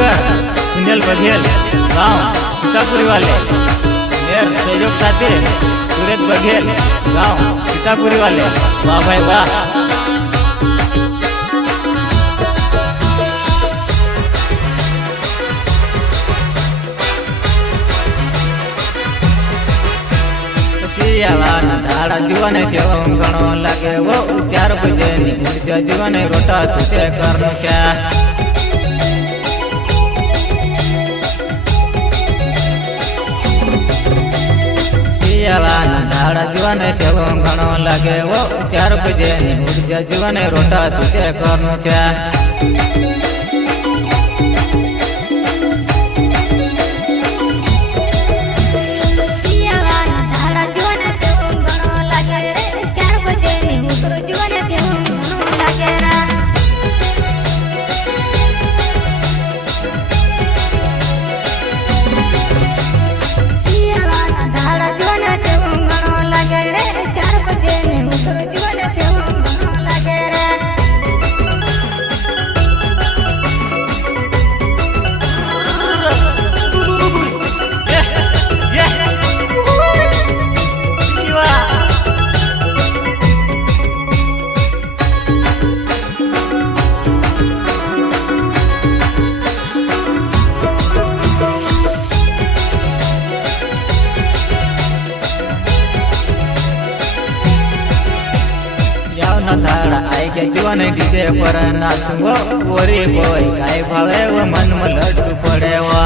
Singer Sunil Baghel गांव सीतापुरी वाले मेरे सहयोग साथी सूरज बघेल गांव सीतापुरी वाले वाह भाई वाह। धाड़ा जीवन घणो लगे वो 4 बजे ऊर्जा जीवन रोटा तुझे करनो छे। धाड़ा जीवन घणो लगे वो 4 बजे ऊर्जा जीवन रोटा तुझे करनो छे। धाड़ा आई के जीवन डीजे पर नाचूंगो ओरी कोई काय भावे वो मन में लड्डू पड़े वो।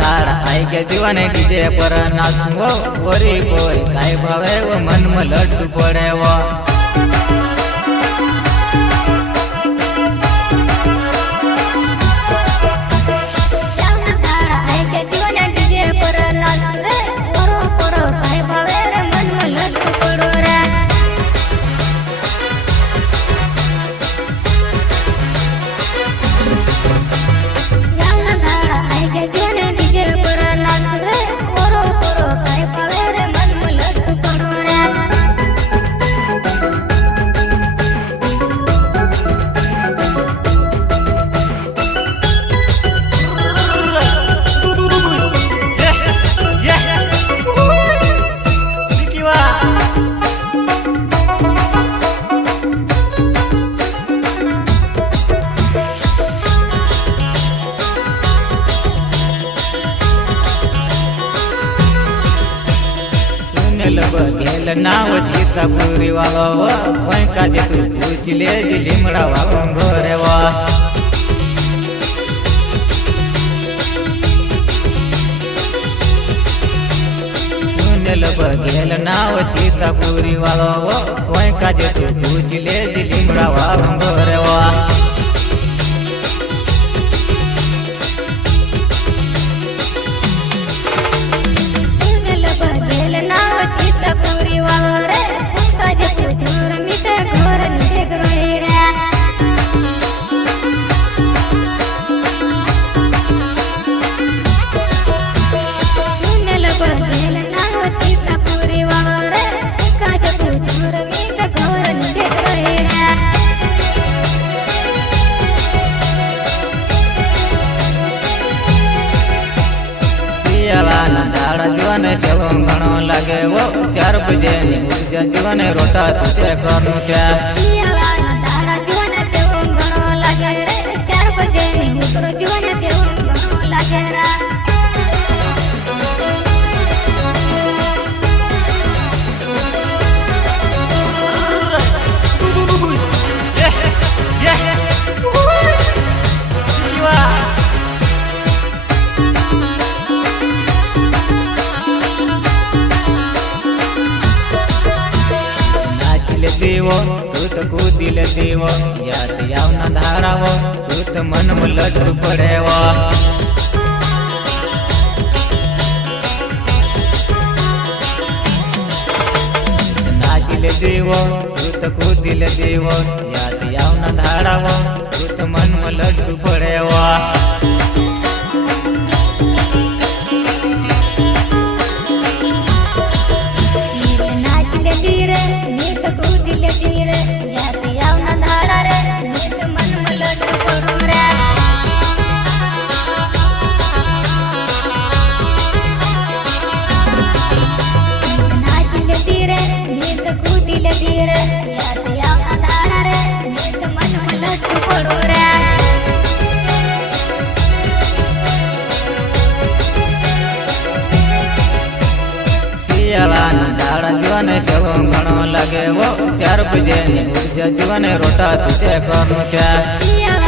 धाड़ा आई के जीवन डीजे पर नाचूंगो ओरी कोई काय भावे वो मन में लड्डू पड़े वो। बघेल नाव सीतापुरी वाला कोई काजे तू पूछ ले लिमड़ा वाला घोरे वा। सुनील बघेल नाव सीतापुरी वाला कोई काजे तू पूछ ले लिमड़ा वाला घोरे वा। धाड़ा जीवन घणो लगे वो 4 बजे ऊर्जा जीवन रोटा तुझे करनो छे। धाड़ा जीवन घणो लगे 4 बजे ऊर्जा जीवन घणो लगे रा। देवो तू तो कूदिल देवो याद याव न धारावो तू तो मन में लड्डू पड़े वो। नाचिल देवो तू तो कूदिल देवो याद याव न धारावो तू तो मन में लड्डू पड़े वो। नाचिल धीरे नीत લાગે રે યાદ આવતા તારા રે મેં તો મનમાં લટકું પડું રે શિયાળાના દાડા જીવાને સેવો ઘણો લાગે વો 4 બજે ની ઉર્જા જીવાને રોટા તું છે કરનું છે